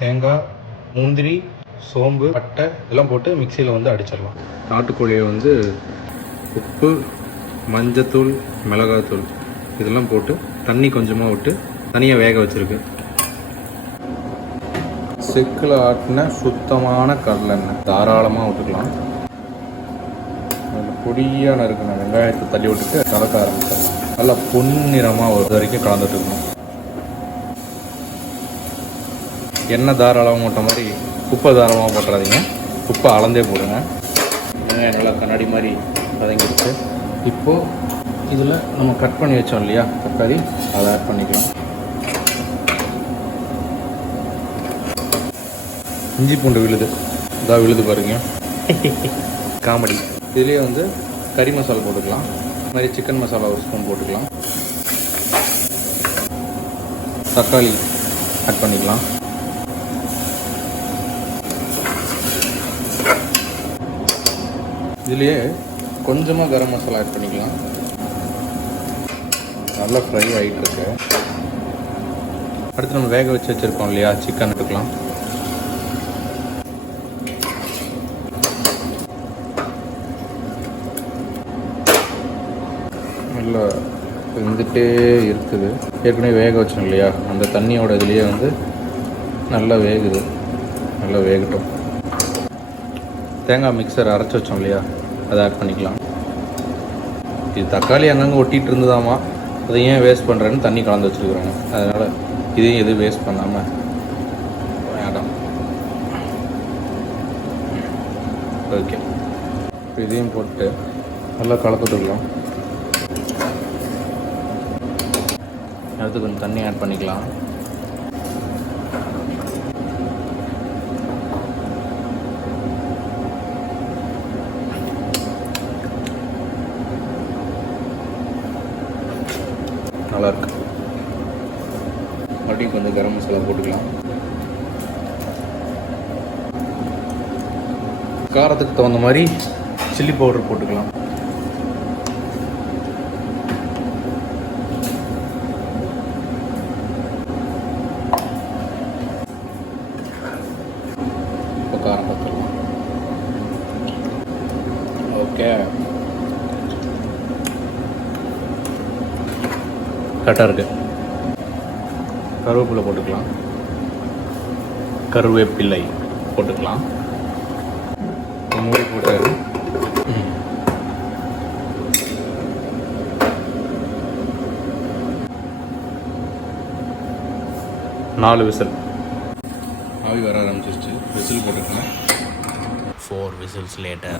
தேங்காய், முந்திரி, சோம்பு, பட்டை எல்லாம் போட்டு மிக்சியில் வந்து அடிச்சிடலாம். நாட்டுக்கோழியை வந்து உப்பு, மஞ்சத்தூள், மிளகாத்தூள் இதெல்லாம் போட்டு தண்ணி கொஞ்சமாக விட்டு தனியாக வேக வச்சுருக்கு. செக்கில் ஆட்டின சுத்தமான கடலெண்ணெய் தாராளமாக விட்டுக்கலாம். அதில் பொடியாக நறுக்கின வெங்காயத்தை தள்ளி விட்டுட்டு கலக்க ஆரம்பிச்சிடலாம். நல்லா பொன்னிறமாக ஒரு வரைக்கும் கலந்துட்டு இருக்கணும். எண்ணெய் தாராளமாக போட்ட மாதிரி உப்பை தாராளமாக போட்டுறாதீங்க. உப்பை அளந்தே போடுங்க. வெங்காயம் நல்லா கண்ணாடி மாதிரி வதங்கிடுச்சு. இப்போது இதில் நம்ம கட் பண்ணி வச்சோம் இல்லையா தக்காளி, அதை ஆட் பண்ணிக்கலாம். இஞ்சி பூண்டு விழுது, இதாக விழுது பாருங்க, காமெடி. இதுலேயே வந்து கறி மசாலா போட்டுக்கலாம். இது மாதிரி சிக்கன் மசாலா ஒரு ஸ்பூன் போட்டுக்கலாம். தக்காளி ஆட் பண்ணிக்கலாம். இதுலேயே கொஞ்சமாக கரம் மசாலா ஆட் பண்ணிக்கலாம். நல்லா ஃப்ரை ஆகிட்டுருக்கு. அடுத்து நம்ம வேக வச்சு வச்சுருக்கோம் இல்லையா சிக்கன் எடுக்கலாம். நல்லா வெந்துட்டே இருக்குது. ஏற்கனவே வேக வச்சோம் இல்லையா அந்த தண்ணியோட இதுலேயே வந்து நல்லா வேகுது. நல்லா வேகட்டும். தேங்காய் மிக்சர் அரைச்சி வச்சோம் இல்லையா அதை ஆட் பண்ணிக்கலாம். இது தக்காளி அங்கங்கே ஒட்டிகிட்டு இருந்ததாமா, அதை ஏன் வேஸ்ட் பண்ணுறேன்னு தண்ணி கலந்து வச்சுருக்குறாங்க. அதனால் இதையும் எதுவும் வேஸ்ட் பண்ணாமல் வேண்டாம். ஓகே, இதையும் போட்டு நல்லா கலந்துட்டுக்கலாம். அடுத்து கொஞ்சம் தண்ணி ஆட் பண்ணிக்கலாம். நல்லாயிருக்கு. மறுபடியும் கொஞ்சம் கரம் மசாலா போட்டுக்கலாம். காரத்துக்கு தகுந்த மாதிரி சில்லி பவுடர் போட்டுக்கலாம். இப்போ காரம் பார்த்துக்கலாம். ஓகே, கரெக்டாக இருக்குது. கருவேப்பிலை போட்டுக்கலாம். கருவேப்பிலை போட்டுக்கலாம். மூடி போட்டு 4 விசில். ஆவி வர ஆரம்பிச்சிருச்சு. விசில் போட்டுக்கலாம். 4 whistles later.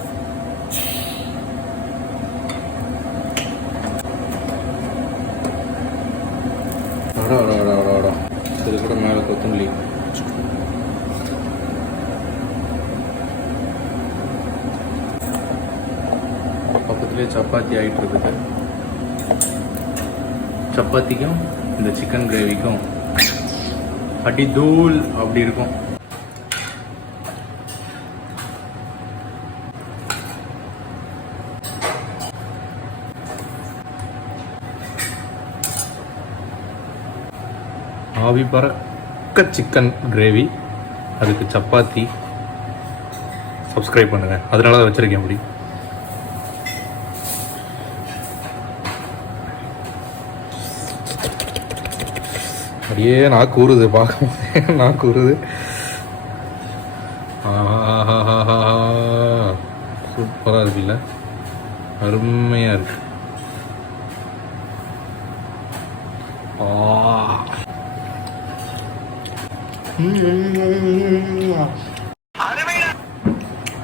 இது கூட மேலே கொத்தமல்லி. பக்கத்துலேயே சப்பாத்தி ஆகிட்டு இருக்குது. சப்பாத்திக்கும் இந்த சிக்கன் கிரேவிக்கும் அடி தூள் அப்படி இருக்கும். ஆவி பறக்க சிக்கன் கிரேவி, அதுக்கு சப்பாத்தி. சப்ஸ்கிரைப் பண்ணுங்கள், அதனால தான் வச்சுருக்கேன் அப்படி. அப்படியே நான் கூறுது பார்க்க, நான் கூறுது. சூப்பராக இருக்குல்ல, அருமையாக இருக்கு.